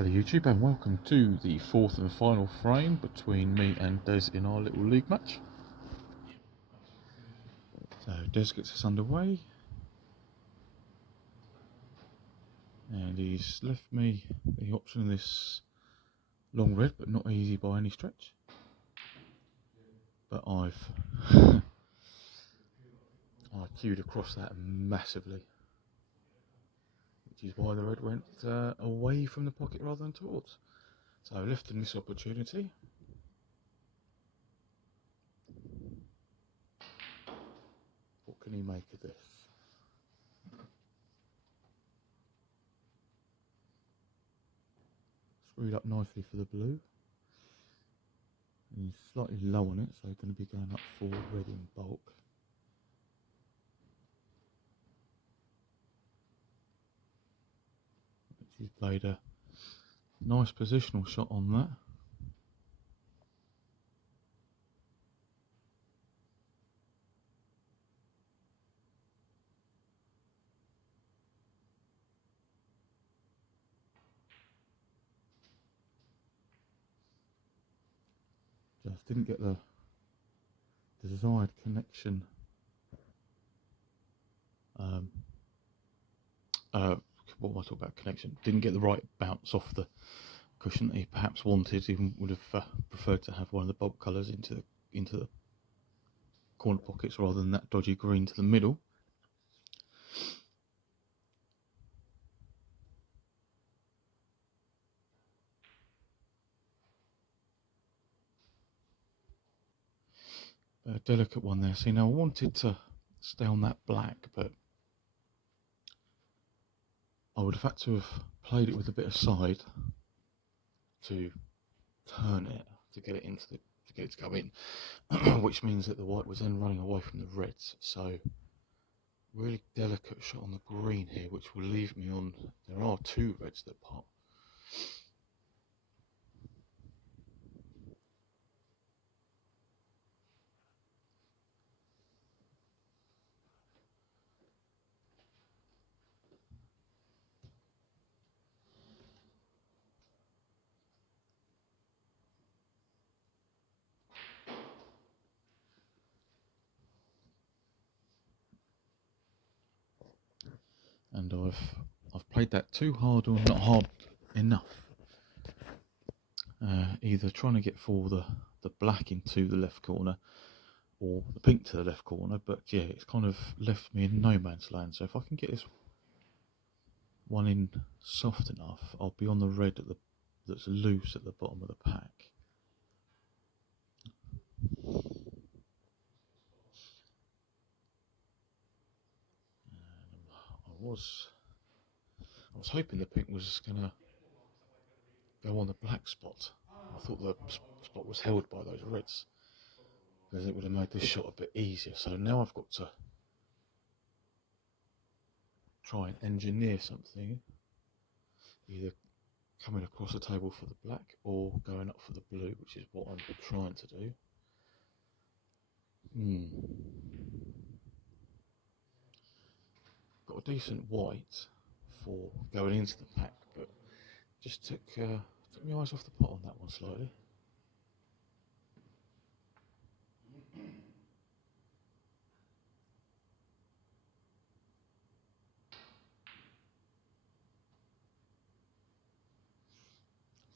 Hello YouTube and welcome to the fourth and final frame between me and Des in our little league match. So Des gets us underway and he's left me the option of this long red, but not easy by any stretch. But I've queued across that massively, which is why the red went away from the pocket rather than towards. So I left him this opportunity. What can he make of this? Screwed up nicely for the blue. And he's slightly low on it, so he's going to be going up for red in bulk. He's played a nice positional shot on that. Just didn't get the desired connection. What am I talking about? Connection. Didn't get the right bounce off the cushion that he perhaps wanted. He would have preferred to have one of the bulb colours into the corner pockets rather than that dodgy green to the middle. A delicate one there. See, now I wanted to stay on that black, but I would have had to have played it with a bit of side to turn it to get it to go in, which means that the white was then running away from the reds. So really delicate shot on the green here, which will leave me on. There are two reds that pop. And I've played that too hard or not hard enough. Either trying to get for the black into the left corner or the pink to the left corner, but yeah, it's kind of left me in no man's land. So if I can get this one in soft enough, I'll be on the red that's loose at the bottom of the pack. I was hoping the pink was gonna go on the black spot. I thought the spot was held by those reds, because it would have made this shot a bit easier. So now I've got to try and engineer something, either coming across the table for the black or going up for the blue, which is what I'm trying to do. Got a decent white for going into the pack, but just took my eyes off the pot on that one slightly.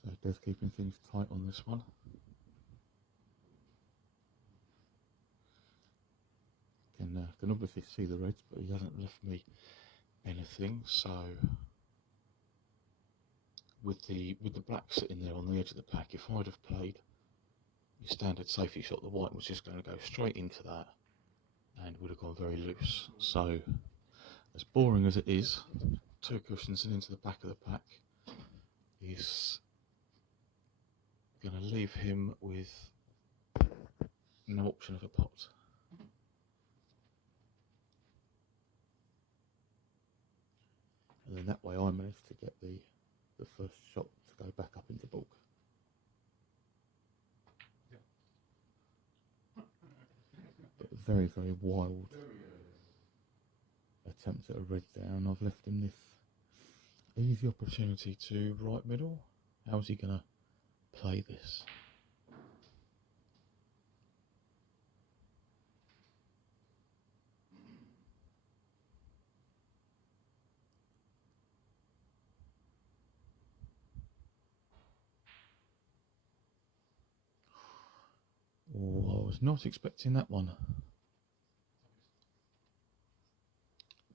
So Des keeping things tight on this one. Can obviously see the reds, but he hasn't left me anything. So with the black sitting there on the edge of the pack, if I'd have played your standard safety shot, the white was just going to go straight into that and would have gone very loose. So as boring as it is, two cushions and into the back of the pack is going to leave him with no option of a pot. And then that way I managed to get the first shot to go back up into bulk. But a very, very wild attempt at a red down. I've left him this easy opportunity to right middle. How's he gonna play this? Oh, I was not expecting that one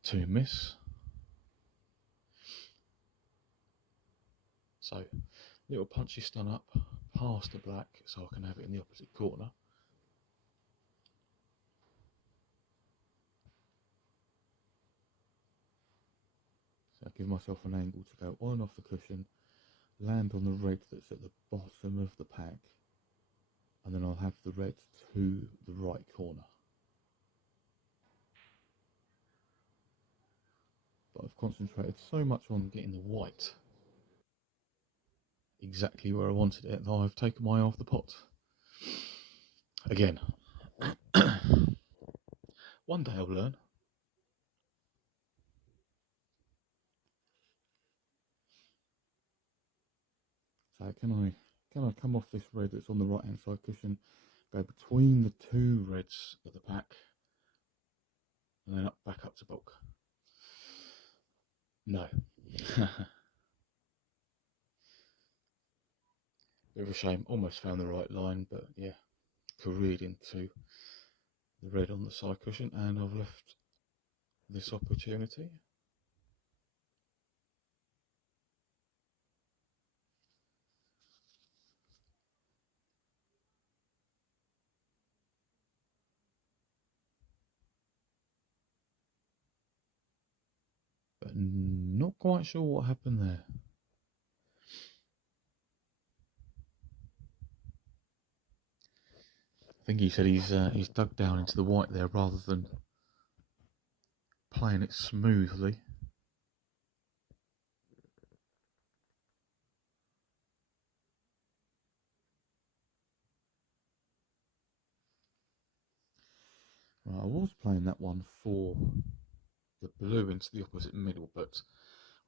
to miss. So, little punchy stun up past the black so I can have it in the opposite corner. So I give myself an angle to go on and off the cushion, land on the red that's at the bottom of the pack, and then I'll have the red to the right corner. But I've concentrated so much on getting the white exactly where I wanted it that I've taken my eye off the pot. Again, one day I'll learn. So can I come off this red that's on the right hand side cushion, go between the two reds of the pack, and then back up to bulk? No. Bit of a shame. Almost found the right line, but yeah, careered into the red on the side cushion, and I've left this opportunity. But not quite sure what happened there. I think he said he's dug down into the white there rather than playing it smoothly. Right, I was playing that one for the blue into the opposite middle, but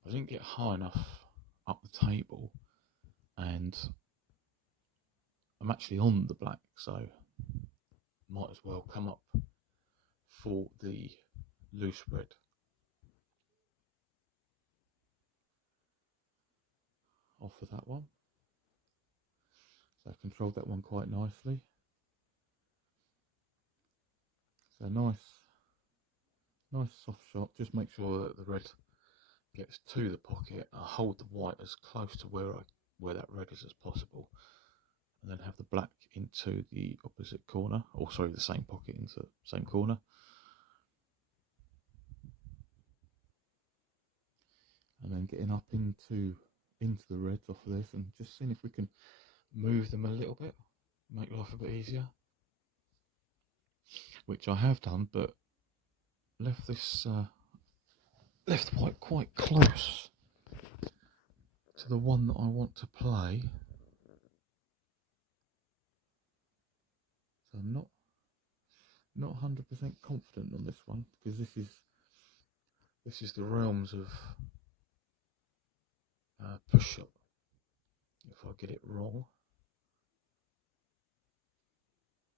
I didn't get high enough up the table, and I'm actually on the black, so might as well come up for the loose red. Off of that one. So I controlled that one quite nicely. So nice soft shot. Just make sure that the red gets to the pocket. I hold the white as close to where that red is as possible, and then have the black into the opposite corner, or sorry, the same pocket into the same corner. And then getting up into the reds off of this, and just seeing if we can move them a little bit, make life a bit easier. Which I have done, but left this left the white quite close to the one that I want to play. So I'm not 100% confident on this one, because this is the realms of push shot. If I get it wrong,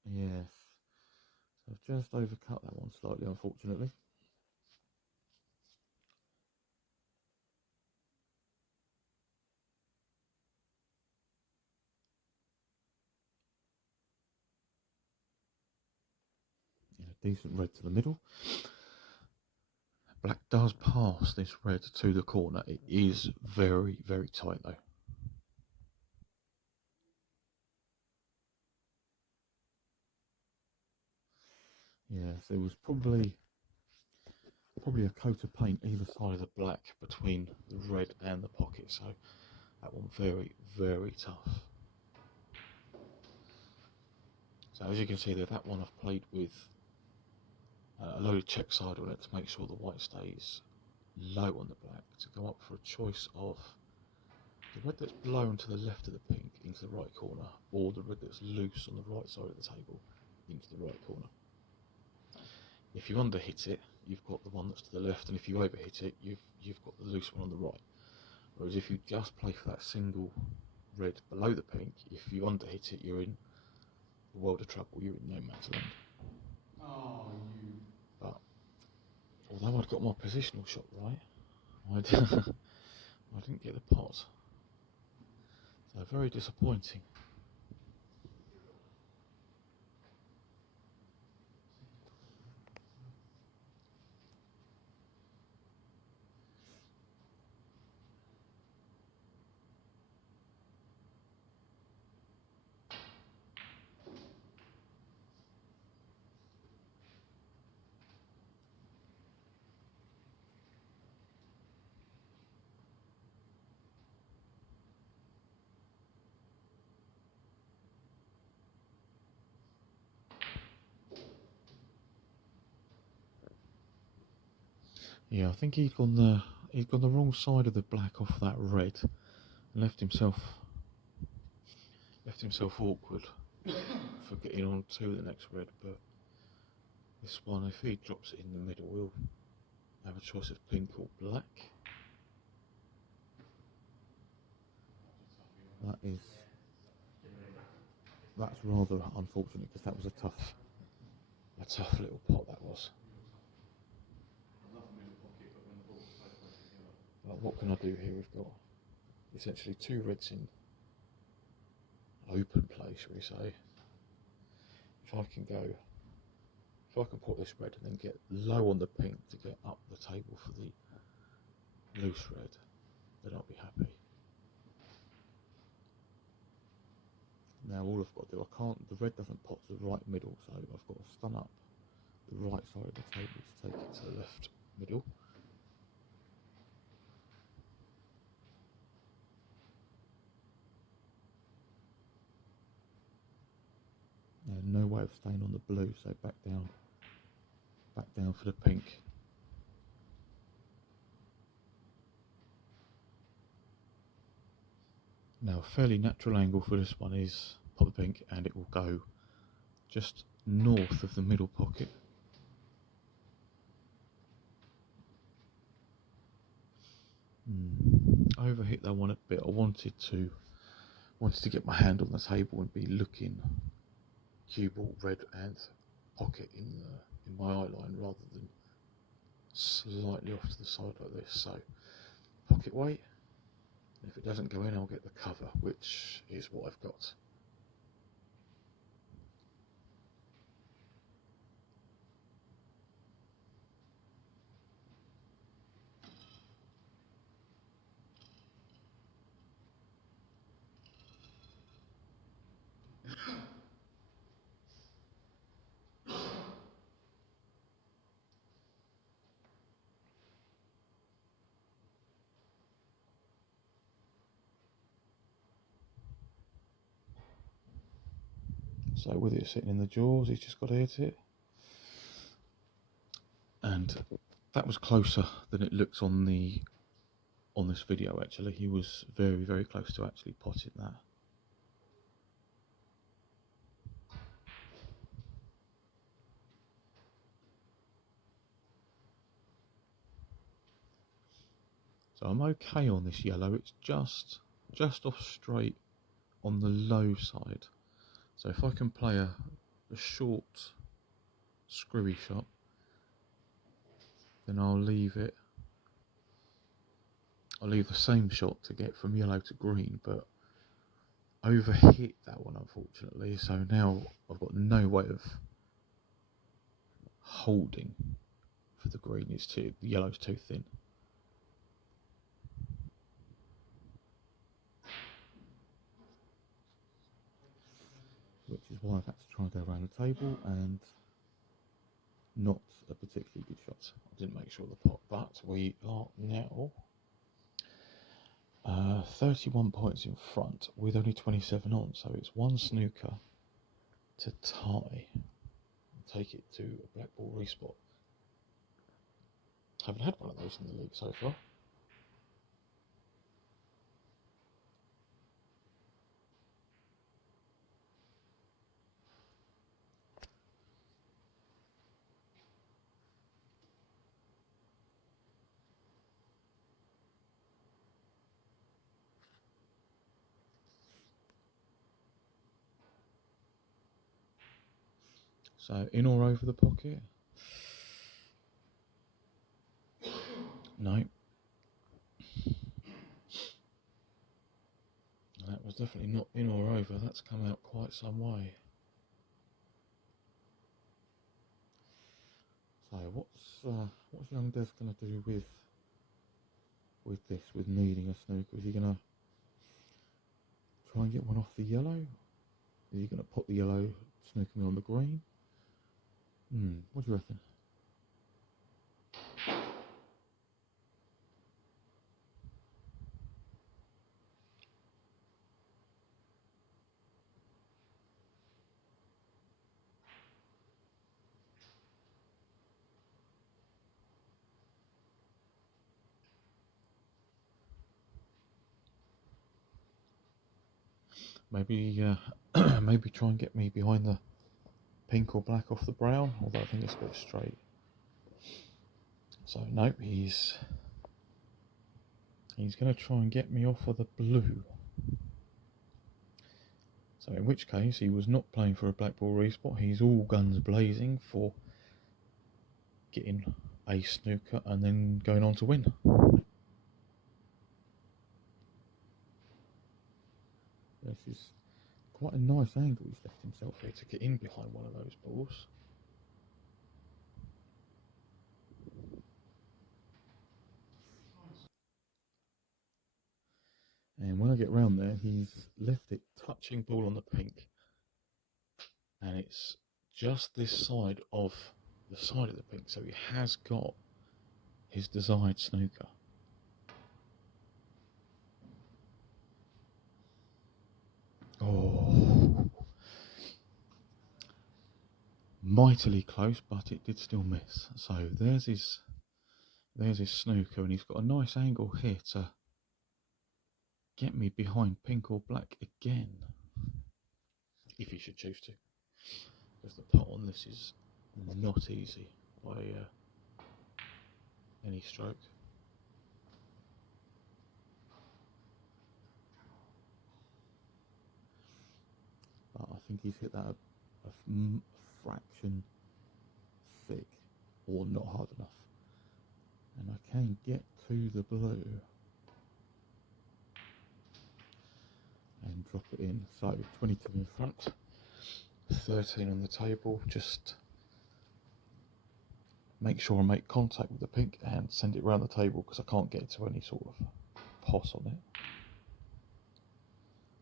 yes. So I've just overcut that one slightly, unfortunately. A decent red to the middle. Black does pass this red to the corner. It is very, very tight though. Yes, it was probably a coat of paint either side of the black between the red and the pocket, so that one very, very tough. So as you can see there, that one I've played with a loaded check side on it to make sure the white stays low on the black, to go up for a choice of the red that's blown to the left of the pink into the right corner, or the red that's loose on the right side of the table into the right corner. If you underhit it, you've got the one that's to the left, and if you overhit it, you've got the loose one on the right. Whereas if you just play for that single red below the pink. If you underhit it, you're in a world of trouble. You're in no man's land. Oh, you. But although I'd got my positional shot right, I didn't get the pot. So very disappointing. Yeah, I think he'd gone the wrong side of the black off that red, and left himself awkward for getting on to the next red. But this one, if he drops it in the middle, we'll have a choice of pink or black. That's rather unfortunate because that was a tough little pot that was. But what can I do here? We've got essentially two reds in open play, shall we say. If I can put this red and then get low on the pink to get up the table for the loose red, then I'll be happy. Now all I've got to do, the red doesn't pot to the right middle, so I've got to stun up the right side of the table to take it to the left middle. And no way of staying on the blue, so back down for the pink. Now a fairly natural angle for this one is pop the pink and it will go just north of the middle pocket. Overhit that one a bit. I wanted to get my hand on the table and be looking cue ball, red and pocket in my eye line rather than slightly off to the side like this. So pocket weight. If it doesn't go in, I'll get the cover, which is what I've got. So with it sitting in the jaws, he's just got to hit it. And that was closer than it looks on this video actually. He was very, very close to actually potting that. So I'm okay on this yellow. It's just off straight on the low side. So if I can play a short screwy shot, then I'll leave the same shot to get from yellow to green, but overhit that one unfortunately. So now I've got no way of holding for the green. The yellow's too thin. Which is why I've had to try and go around the table, and not a particularly good shot. I didn't make sure of the pot, but we are now 31 points in front with only 27 on, so it's one snooker to tie and take it to a black ball respot. Haven't had one of those in the league so far. So in or over the pocket? No. That was definitely not in or over. That's come out quite some way. So what's young Dev going to do with this, with needing a snooker? Is he going to try and get one off the yellow? Is he going to put the yellow snooker me on the green? What do you reckon? Maybe maybe try and get me behind the pink or black off the brown, although I think it's a bit straight. So nope, he's going to try and get me off of the blue. So in which case he was not playing for a black ball respot. He's all guns blazing for getting a snooker and then going on to win. This is quite a nice angle he's left himself here to get in behind one of those balls. And when I get round there, he's left it touching ball on the pink, and it's just this side of the pink, so he has got his desired snooker. Oh, mightily close, but it did still miss. So there's his snooker, and he's got a nice angle here to get me behind pink or black again, if he should choose to, because the putt on this is not easy by any stroke. But I think he's hit that a fraction thick, or not hard enough, and I can get to the blue and drop it in. So 22 in front, 13 on the table. Just make sure I make contact with the pink and send it around the table, because I can't get to any sort of pos on it.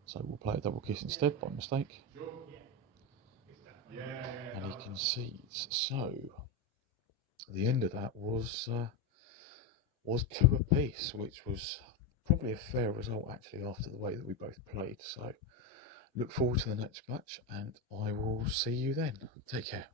So we'll play a double kiss instead by mistake. And he concedes. So the end of that was 2 apiece, which was probably a fair result actually after the way that we both played. So look forward to the next match, and I will see you then. Take care.